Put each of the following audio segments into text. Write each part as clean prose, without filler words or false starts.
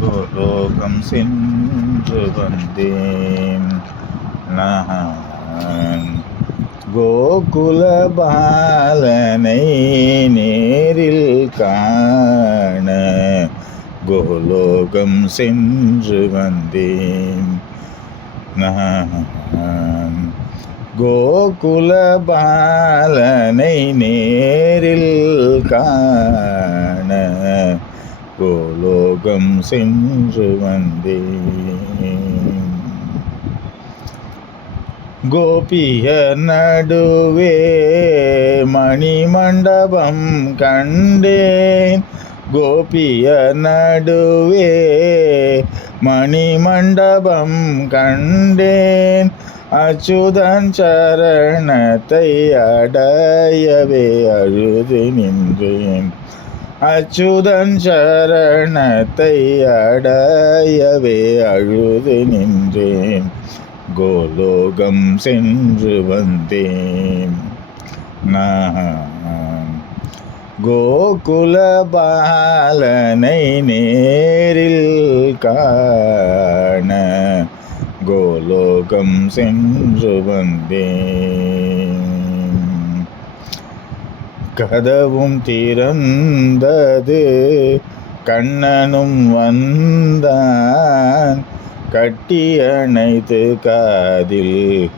கோலோகம் சென்று வந்தேன் நான். கோகுல பாலனை நேரில் காண கோலோகம் சென்று வந்தேன் நான். கோகுல பாலனை நேரில் காண கோலோகம் சென்று வந்தேன். கோபியர் நடுவே மணிமண்டபம் கண்டேன். கோபியர் நடுவே மணிமண்டபம் கண்டேன். அச்சுதன் சரணத்தை அடையவே அழுது நின்றேன். அச்சுதன் சரணத்தை அடையவே அழுது நின்றேன். கோலோகம் சென்று வந்தேன் நான். கோகுல பாலனை நேரில் காண கோலோகம் சென்று வந்தேன். கதவும் திறந்தது, கண்ணனும் வந்தான். கட்டி அணைத்து காதில்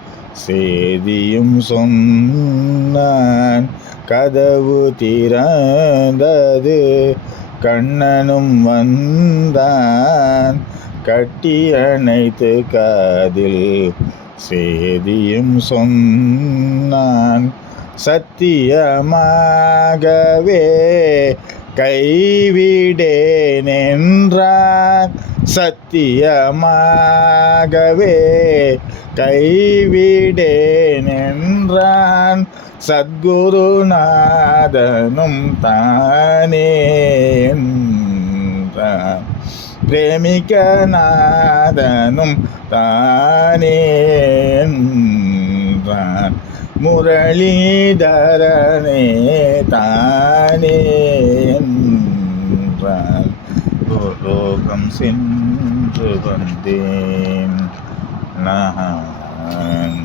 சேதியும் சொன்னான். கதவு திறந்தது, கண்ணனும் வந்தான். கட்டி அணைத்து காதில் சேதியும் சொன்னான். சத்தியமாகவே கைவிடேன் என்றான். சத்தியமாகவே கைவிடேன் என்றான். சத்குருநாதனும் தானே என்றான். பிரேமிகநாதனும் தானே என்றான். முரளிதரனே தானே என்றான். கோலோகம் சென்று வந்தேன் நான்.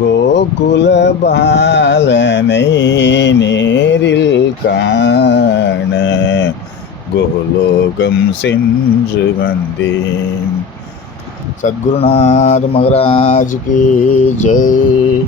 கோகுல பாலனை நேரில் காண கோலோகம் சென்று வந்தேன். சத்குருநாத் மகாராஜ் கி ஜெய்.